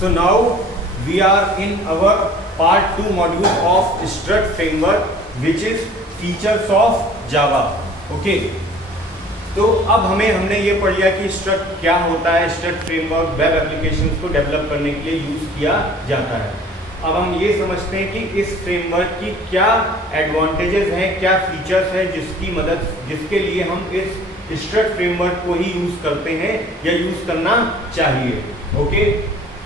So now we are in our part 2 module of Strut framework, which is features of Java. Okay. तो अब हमने ये पढ़ लिया कि स्ट्रट क्या होता है, स्ट्रट फ्रेमवर्क वेब एप्लीकेशंस को डेवलप करने के लिए यूज किया जाता है। अब हम ये समझते हैं कि इस फ्रेमवर्क की क्या एडवांटेजेस हैं, क्या फीचर्स हैं जिसके लिए हम इस स्ट्रट फ्रेमवर्क को ही यूज करते हैं या यूज करना चाहिए। Okay,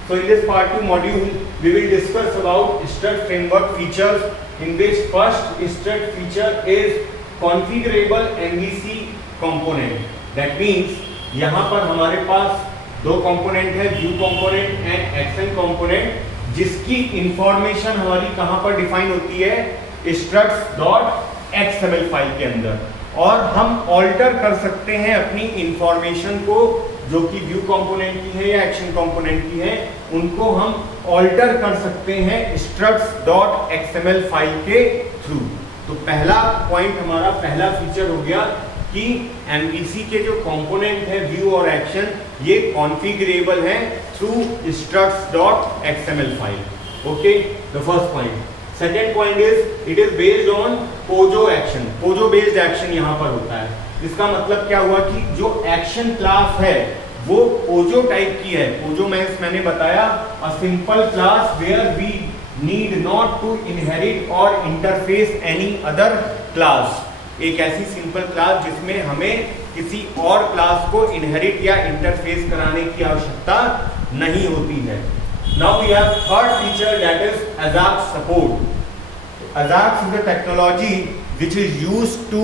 so in this part 2 module we will discuss about strut framework features, in which first strut feature is configurable MVC component. That means यहाँ पर हमारे पास दो कंपोनेंट है, view component and action component, जिसकी information हमारी कहाँ पर define होती है, struts.xml फाइल के अंदर, और हम ऑल्टर कर सकते हैं अपनी इंफॉर्मेशन को, जो कि व्यू कंपोनेंट की है या एक्शन कंपोनेंट की है, उनको हम ऑल्टर कर सकते हैं struts.xml फाइल के थ्रू। तो पहला पॉइंट हमारा पहला फीचर हो गया कि MVC के जो कंपोनेंट है व्यू और एक्शन, ये कॉन्फ़िगरेबल है through struts.xml file. Okay, the first point. Second point is it is based on Pozzo action. Pozzo based action यहाँ पर होता है। इसका मतलब क्या हुआ कि जो एक्शन क्लास है वो पोजो टाइप की है। पोजो मैंने बताया, a simple class where we need not to inherit और इंटरफेस एनी अदर क्लास। एक ऐसी सिंपल क्लास जिसमें हमें किसी और क्लास को इनहेरिट या इंटरफेस कराने की आवश्यकता नहीं होती है। Now we have third feature, that is Ajax support. Ajax is a technology which is used to,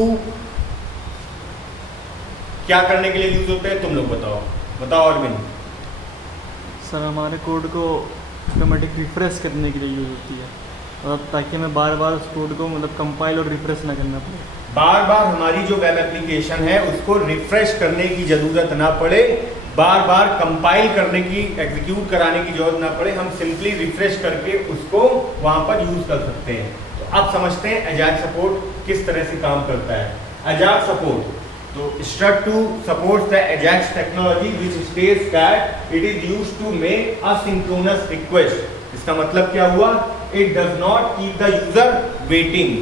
क्या करने के लिए यूज होता है, तुम लोग बताओ अरविंद। सर हमारे कोड को ऑटोमेटिक रिफ्रेश करने के लिए यूज होती है, मतलब ताकि हमें बार बार उस कोड को कंपाइल और रिफ्रेश ना करना पड़े। बार बार हमारी जो वेब एप्लीकेशन है उसको रिफ्रेश करने की जरूरत ना पड़े, बार बार कंपाइल करने की, एग्जीक्यूट कराने की जरूरत ना पड़े, हम सिंपली रिफ्रेश करके उसको वहां पर यूज कर सकते हैं। तो अब समझते हैं Ajax सपोर्ट किस तरह से काम करता है। Ajax सपोर्ट, तो Strut2 supports the Ajax technology which states that it is used to make asynchronous request। इसका मतलब क्या हुआ, it does not keep the user waiting,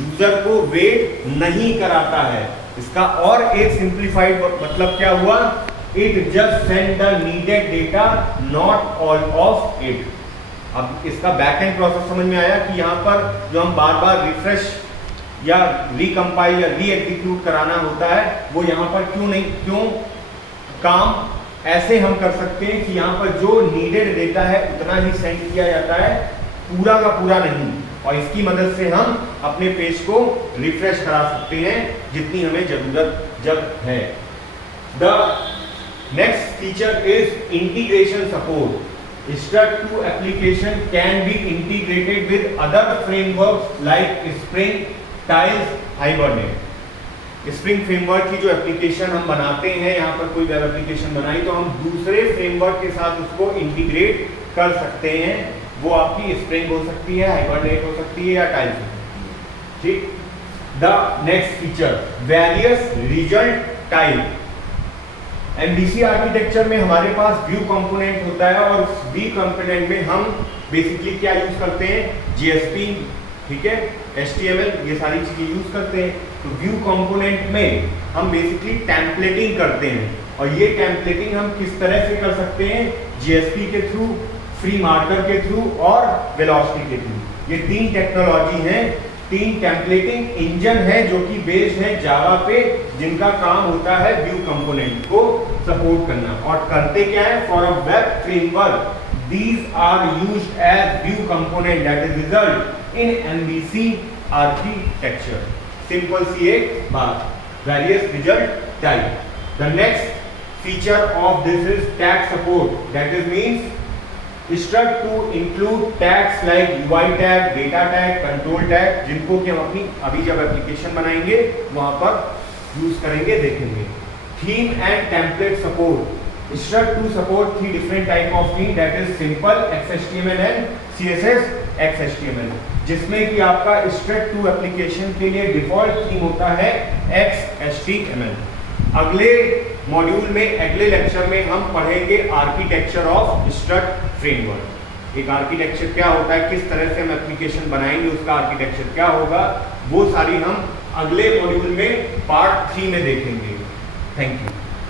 user को वेट नहीं कराता है। इसका और एक सिंप्लीफाइड मतलब क्या हुआ, it just send the needed data, not all of it. अब इसका बैक एंड प्रोसेस समझ में आया कि यहाँ पर जो हम बार बार रिफ्रेश या रिकम्पाइल या री एग्जीक्यूट कराना होता है, वो यहाँ पर क्यों काम ऐसे हम कर सकते हैं कि यहाँ पर जो नीडेड डेटा है उतना ही सेंड किया जाता है, पूरा का पूरा नहीं, और इसकी मदद से हम अपने पेज को रिफ्रेश करा सकते हैं जितनी हमें जरूरत जब है। The next feature is integration support. Strut2 application can be integrated with other frameworks like Spring, Tiles, Hibernate। Spring framework की जो एप्लीकेशन हम बनाते हैं, यहाँ पर कोई वेब एप्लीकेशन बनाई तो हम दूसरे फ्रेमवर्क के साथ उसको इंटीग्रेट कर सकते हैं। वो आपकी स्प्रिंग हो सकती है, हाइबरनेट हो सकती है या टाइल्स हो सकती है। ठीक। The next feature, various result type. MVC architecture में हमारे पास व्यू कंपोनेंट होता है, और उस व्यू कंपोनेंट में हम बेसिकली क्या यूज करते हैं, JSP, ठीक है, HTML, ये सारी चीजें यूज करते हैं। तो व्यू कंपोनेंट में हम बेसिकली टेम्पलेटिंग करते हैं, और ये टेम्पलेटिंग हम किस तरह से कर सकते हैं, JSP के थ्रू, फ्री मार्कर के थ्रू और वेलोसिटी के थ्रू। ये तीन टेक्नोलॉजी हैं, तीन टेम्पलेटिंग इंजन है जो कि बेस्ड है जावा पे, जिनका काम होता है व्यू कंपोनेंट को सपोर्ट करना। और करते क्या है, for a web framework these are used as view component that is result in MVC architecture। Simple सी एक बात, various result type. The next feature of this is tag support, that is means Strut2 include tags like UI tag, data tag, control tag, जिनको कि हम अपनी अभी जब application बनाएंगे वहां पर यूज करेंगे, देखेंगे। Theme and template support. Strut2 support 3 different type of theme, that is simple XHTML and CSS XHTML, जिसमें कि आपका Strut2 एप्लीकेशन के लिए डिफॉल्ट थीम होता है XHTML। अगले मॉड्यूल में, अगले लेक्चर में हम पढ़ेंगे आर्किटेक्चर ऑफ स्ट्रट फ्रेमवर्क। एक आर्किटेक्चर क्या होता है, किस तरह से हम एप्लीकेशन बनाएंगे, उसका आर्किटेक्चर क्या होगा, वो सारी हम अगले मॉड्यूल में पार्ट 3 में देखेंगे। Thank you.